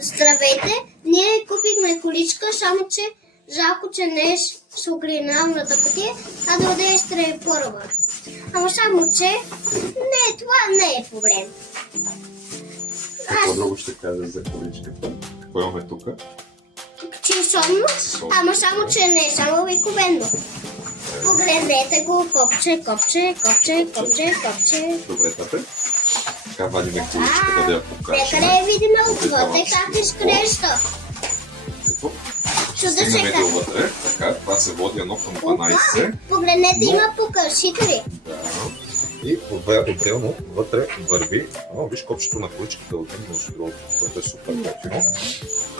Здравейте! Ние купихме количка, само че жалко, че не е с оригиналната кутия, а да отидеш първа. Ама само, че това не е проблем. Какво друго ще кажеш за количката? Какво имаме тук? Чесонно, ама само, че не е само обикновено. Погледнете го, копче. Добре, тате. Така вадиме количката да я покажем. Нека да я видим отвътре как изглежда. Какво? Чуда се Стигнаме как. до вътре. Така, това се води 1 към 12. Погледнете, има покършители. Да. И отделно вътре върви. Виж копчето на количката отден, между другото, което е супер готино.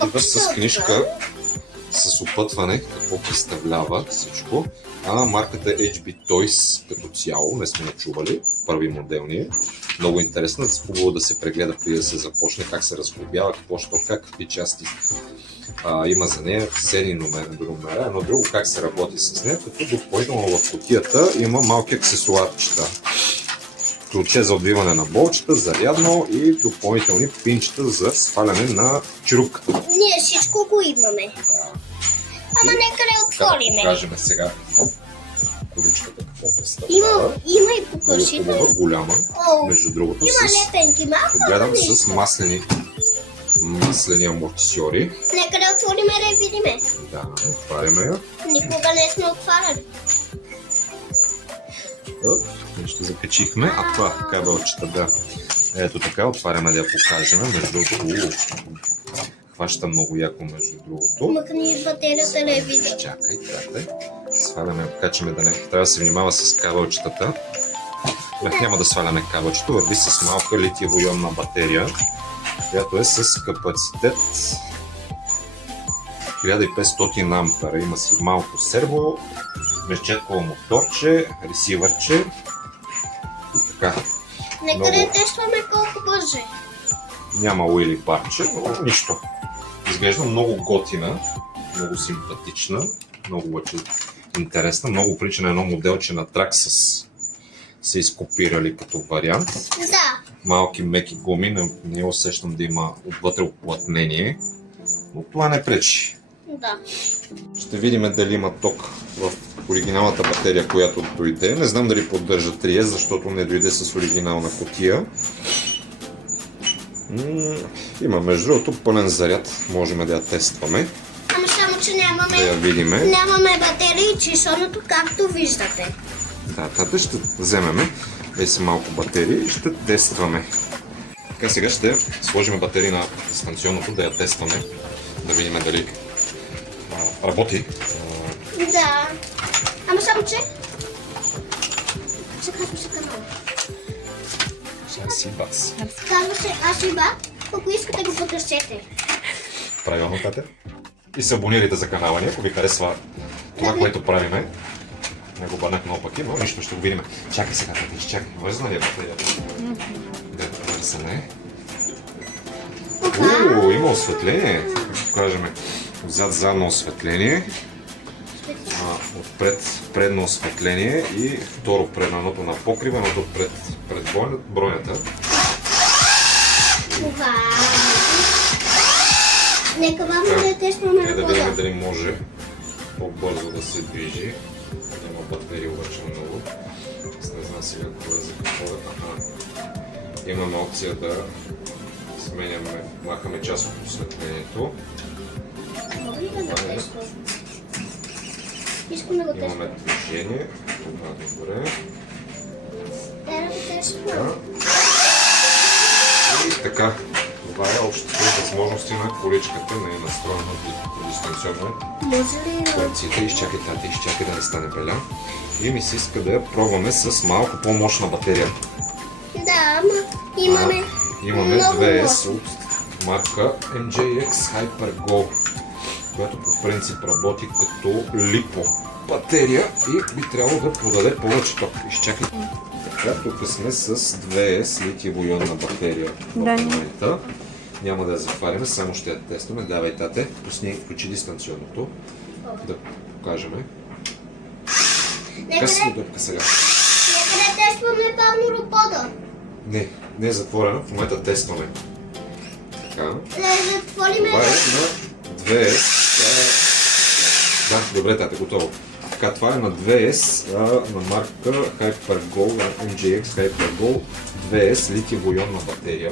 Идва с книжка с опътване, какво представлява всичко. Марката HB Toys като цяло, не сме чували, първи модел ни е. Много интересно, хубаво да се прегледа преди да се започне, как се разглобява, какви части има за нея, серии номера, едно друго как се работи с нея, като допълнително в кутията има малки аксесуарчета. Ключе за отбиване на болчета, зарядно и допълнителни пинчета за сваляне на чирупката. Ние всичко го имаме. Да. Ама нека да отвориме. Покажем сега количката какво представлява. Има и покършител. Много хубава, голяма, между другото, Има лепенки, малко. гледам с маслени амортисьори. Нека да отвориме да я видиме. Да, отваряме я. Никога не сме отваряли. Нещо закачихме, това кабелчета, да. Ето така, отваряме да я покажем. Между другото, хваща много яко, между другото. Мъкни батерията да я видим. Чакай, сваляме, качаме да не трябва да се внимава с кабелчетата. Няма да сваляме кабелчето, върви с малка литиево-ионна батерия, която е с капацитет 1500 ампера. Има си малко серво, безчетково моторче, ресивърче и така. Нека да тестваме колко бърже. Няма уили парче, но нищо. Изглежда много готина, много симпатична, много интересна, много прилича на едно моделче на Traxxas се изкопирали като вариант. Да. Малки меки гуми, не усещам да има отвътре оплътнение, но това не пречи. Да. Ще видим дали има ток в оригиналната батерия, която дойде. Не знам дали поддържа 3S, защото не дойде с оригинална кутия. Има между другото пълен заряд, можем да я тестваме. Ама само, че Да я видиме. нямаме батерия и чешоното, както виждате. Да, тата ще вземеме са малко батерии и ще тестваме. Така, сега ще сложим батерии на дистанционното, да я тестваме, да видим дали работи. Да. Ама само, че... Казва се канал. Асибас. Казва се Асиба. Ако искате го потърсете. Правилно, тате. И се абонирайте за канала ни, ако ви харесва това, което правиме. Не го бъднах много пъти, но нищо ще го видим. Чакай сега, тате, изчакай. Вързна ли е батерията? Да, вързане. Има осветление. Покажем отзад задно осветление. Отпред предно осветление и второ предното на покрива, едното пред бронята. Нека вам да тестваме Да работа. видим дали може по-бързо да се движи. Има батерии обаче много. Не знам сега какво е за какво е. Имаме опция да сменяме, махаме част от осветлението. Мога ли да тествам? Искам да го тествам. Имаме движение. Добре. Да го тествам. И така, това е общите възможности на количката, не е настроена дистанционно. Може ли? Функциите, изчакай да не стане беля. И ми се иска да я пробваме с малко по-мощна батерия. Да, ама имаме много 2S от марка NJX Hyper Go, която по принцип работи като липо батерия и би трябвало да подаде повече ток. Изчакай. Така, тук сме с 2S литиево-ионна батерия в момента. Няма да я затваряме, само ще я тестваме. Давай, тате, включи дистанционното. Да покажем. Така си дупка сега. Нека да тестваме пълно робота. Не е затворена, в момента тестваме. Така. Затвориме. Това е на 2S. Да, добре, тата, готово. Така, това е на 2S на марка HyperGo, MGX HyperGo 2S литиево-ионна батерия.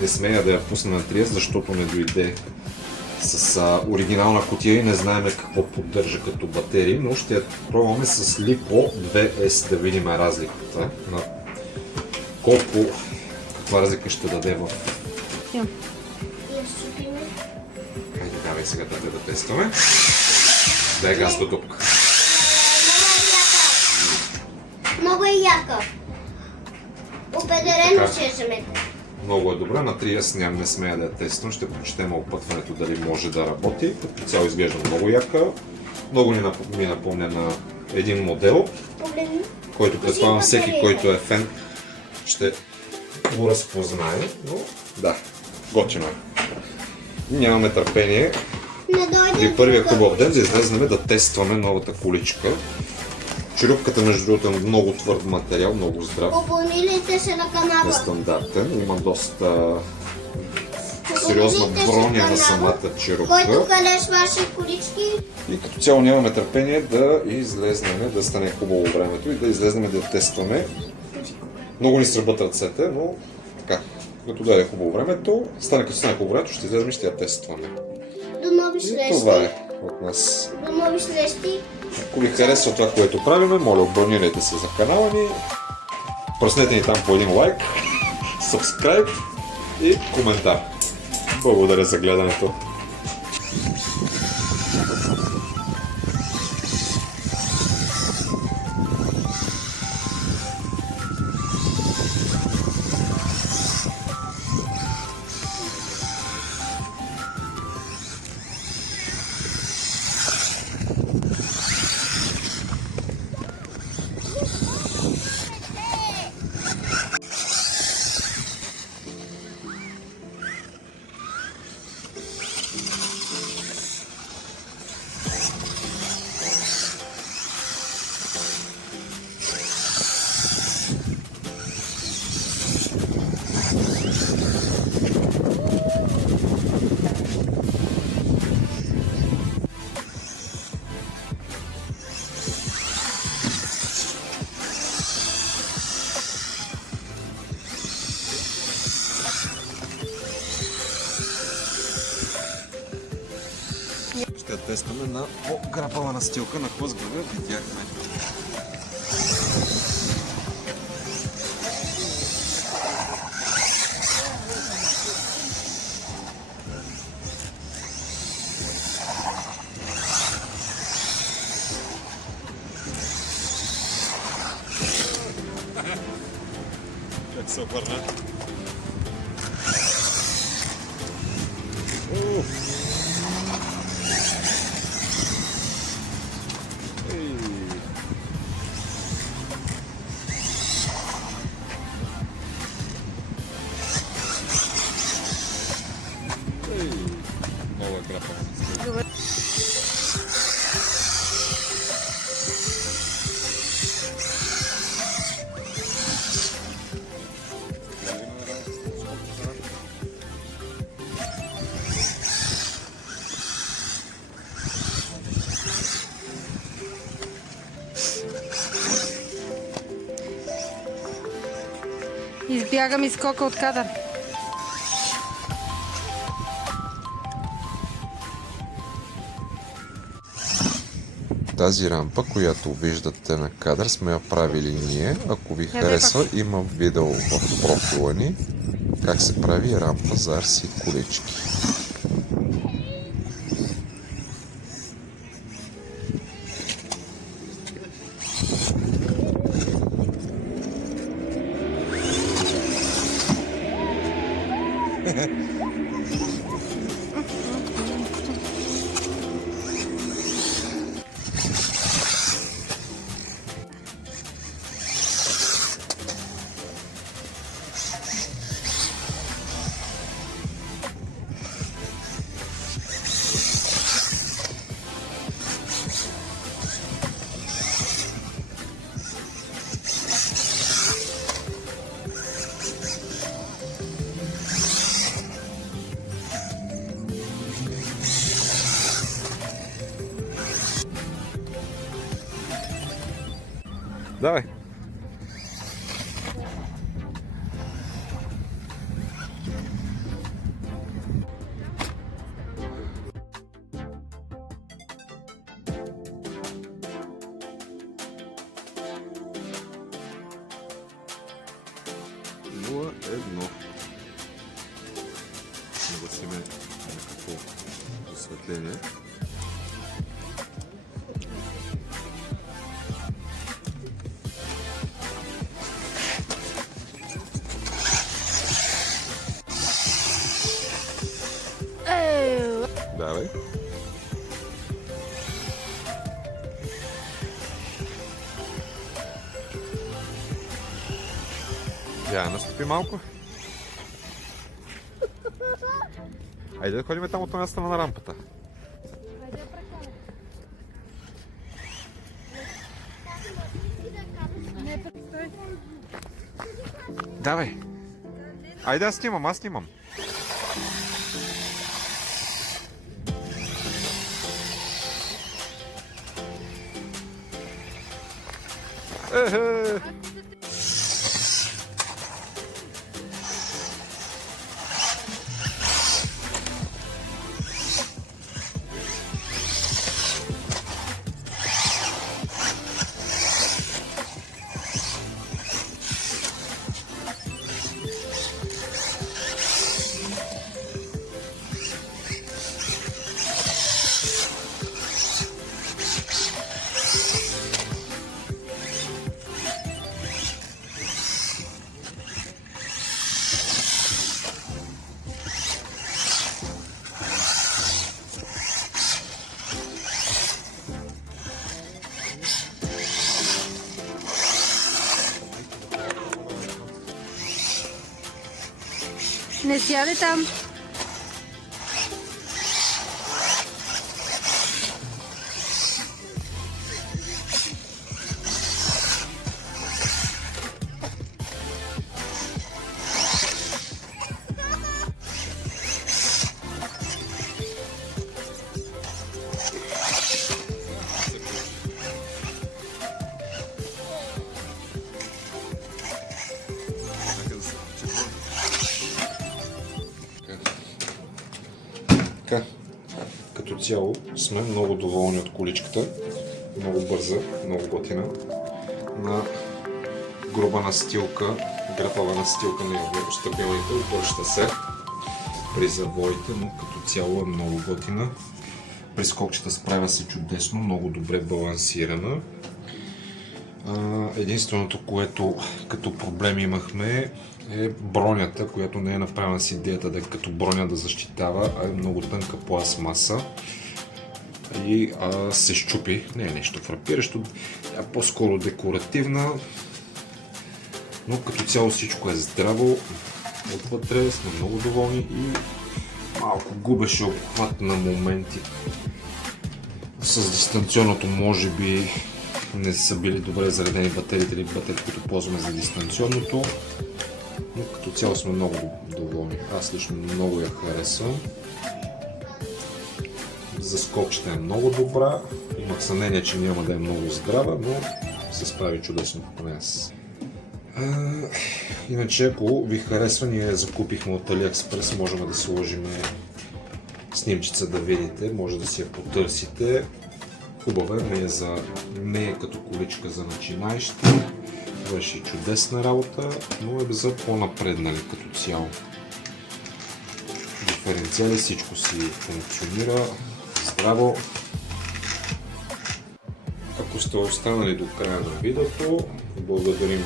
Не смея да я пусна на 3S, защото не дойде с оригинална кутия и не знаем какво поддържа като батерии, но ще я пробваме с LiPo 2S да видим разликата на каква разлика ще даде в... Хайде, давай сега да тестваме. Дай газ до тук. Много е яка. Определено ще вземете. Много е добре, на 3S не смея да я тествам, ще прочетем опътването дали може да работи. Като цяло изглежда много яка. Много ми напомня на един модел, който предполагам всеки, който е фен, ще го разпознае, но да, готино е. Нямаме търпение при първия хубав ден да излезнем да тестваме новата количка. Черупката, между другото, е много твърд материал, много здрав. Абонирайте се на канала. Нестандартен, има доста сериозна броня на самата черупка. Който харесва ваши колички. И като цяло нямаме търпение да излезнем, да стане хубаво времето и да излезнем да тестваме. Много ни сръбат ръцете, но така, като дойде хубаво времето, като стане хубаво времето, ще излезем и ще я тестваме. До нови срещи. И това е от нас. До нови срещи. Ако ви харесва това, което правиме, моля, абонирайте се за канала ни, пръснете ни там по един лайк, subscribe и коментар. Благодаря за гледането. Ще я тестваме на грапава настилка на хвъст града, видяхме. Как се обърна? Нова грапа. Избягам и скока от кадър. Тази рампа, която виждате на кадър, сме я правили ние. Ако ви харесва, има видео в профила ни как се прави рампа за RC колички. Давай. Нула едно. Нагасиме някакво осветление. Давай. Я настъпи малко. Айде да ходим там от това страна на рампата. Давай. Айде аз снимам. Ехе. Не сяде там. Така, като цяло сме много доволни от количката. Много бърза, много готина. На груба настилка, грапава настилка на стабилните, обръща се при завоите, но като цяло е много готина. При скокчета справя се чудесно, много добре балансирана. Единственото, което като проблем имахме, е бронята, която не е направена с идеята да е като броня да защитава, а е много тънка пластмаса и се щупи. Не е нещо фрапиращо, а по-скоро декоративна, но като цяло всичко е здраво. Отвътре сме много доволни и малко губеше обхват на моменти. С дистанционното може би не са били добре заредени батериите или батерии, които ползваме за дистанционното. Но като цяло сме много доволни. Аз лично много я харесвам. За скокчета е много добра. Имах съмнение, че няма да е много здрава, но се справи чудесно по нас. Иначе, ако ви харесва, ние я закупихме от AliExpress. Можем да сложим снимчица да видите. Може да си я потърсите. Хубава е, не е като количка за начинаещи. Върши чудесна работа, но е за по-напреднали като цяло. Диференциали, всичко си функционира здраво. Ако сте останали до края на видеото, благодарим,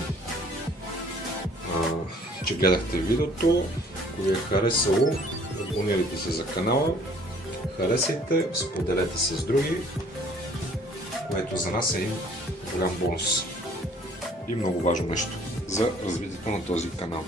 че гледахте видеото. Ако ви е харесало, абонирайте се за канала, харесайте, споделете се с други, което за нас е голям бонус. И много важно нещо за развитието на този канал.